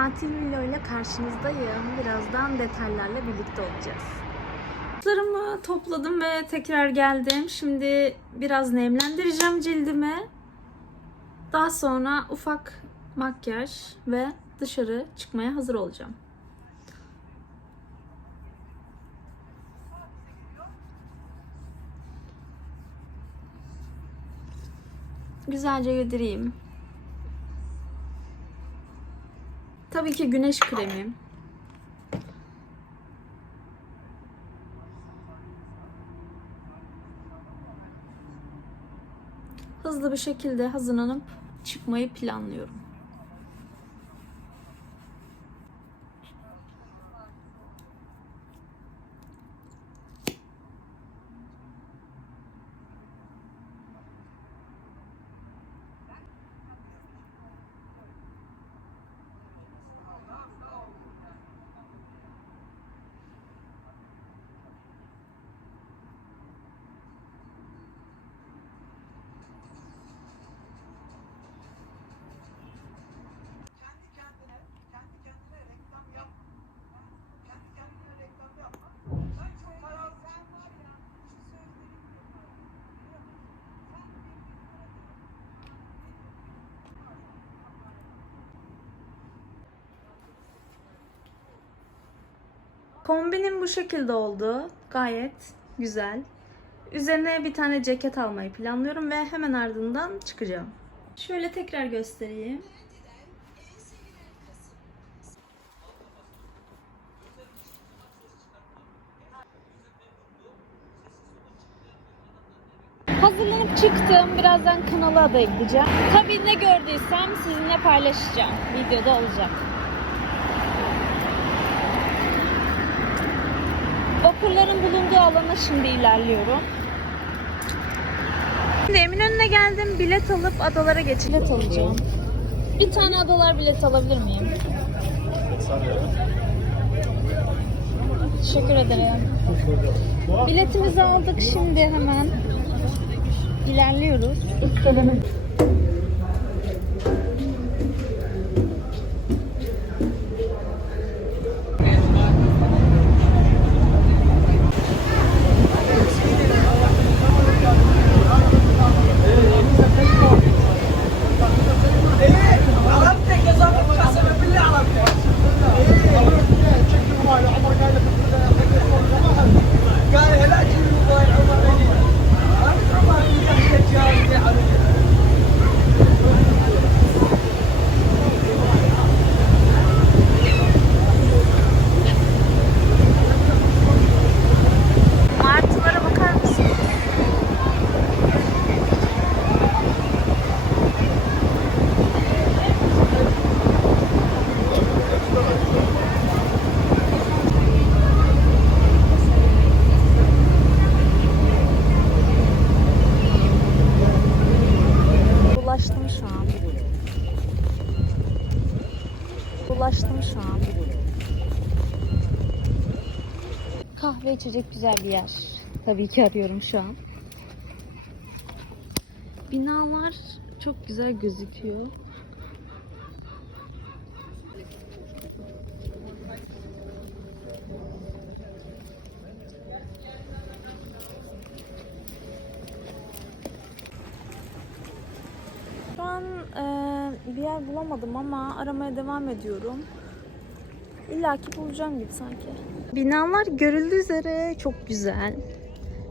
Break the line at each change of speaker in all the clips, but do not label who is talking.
tatil videoyla karşınızdayım. Birazdan detaylarla birlikte olacağız. Saçlarımı topladım ve tekrar geldim. Şimdi biraz nemlendireceğim cildimi. Daha sonra ufak makyaj ve dışarı çıkmaya hazır olacağım. Güzelce yedireyim. Tabii ki güneş kremi. Hızlı bir şekilde hazırlanıp çıkmayı planlıyorum. Kombinim bu şekilde oldu. Gayet güzel. Üzerine bir tane ceket almayı planlıyorum ve hemen ardından çıkacağım. Şöyle tekrar göstereyim. Hazırlanıp çıktım. Birazdan kanala da ekleyeceğim. Tabii ne gördüysem sizinle paylaşacağım. Videoda olacak. Vapurların bulunduğu alana şimdi ilerliyorum. Şimdi Eminönü'ne geldim. Bilet alıp adalara geç. Bilet alacağım. Bir tane adalar bilet alabilir miyim? Teşekkür ederim. Biletimizi aldık şimdi hemen. İlerliyoruz. Kahve içecek güzel bir yer. Tabii ki arıyorum şu an. Binalar çok güzel gözüküyor. Şu an e, bir yer bulamadım ama aramaya devam ediyorum. İlla ki bulacağım gibi sanki. Binalar görüldüğü üzere çok güzel.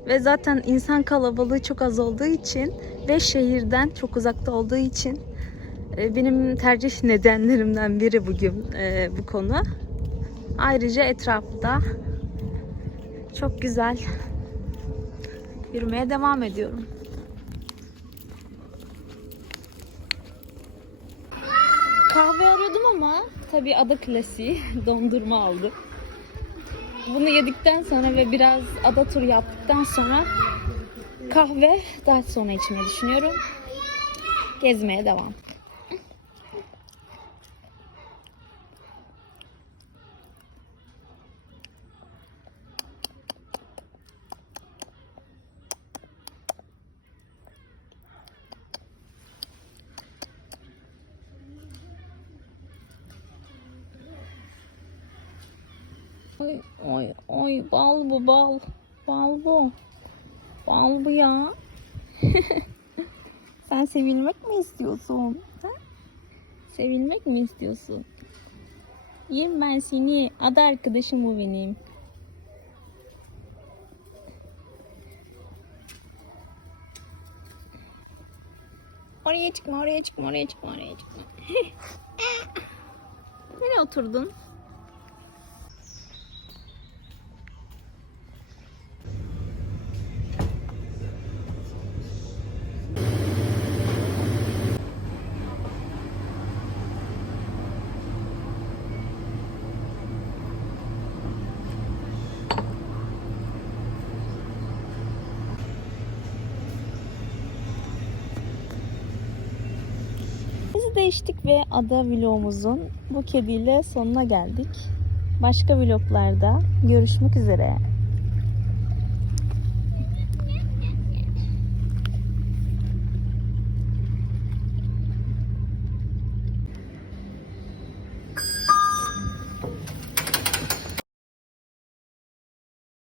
Ve zaten insan kalabalığı çok az olduğu için ve şehirden çok uzakta olduğu için e, benim tercih nedenlerimden biri bugün e, bu konu. Ayrıca etrafta çok güzel yürümeye devam ediyorum. Kahve arıyordum ama tabii ada klasiği dondurma aldım. Bunu yedikten sonra ve biraz ada turu yaptıktan sonra kahve daha sonra içmeyi düşünüyorum. Gezmeye devam. Oy oy oy bal bu bal. Bal bu. Bal bu ya. Sen sevilmek mi istiyorsun? Ha? Sevilmek mi istiyorsun? Yiyeyim ben seni. Adı arkadaşım bu benim. Oraya çıkma, oraya çıkma, oraya çıkma, oraya çıkma. Nereye oturdun? Değiştik ve ada vlogumuzun bu kediyle sonuna geldik. Başka vloglarda görüşmek üzere.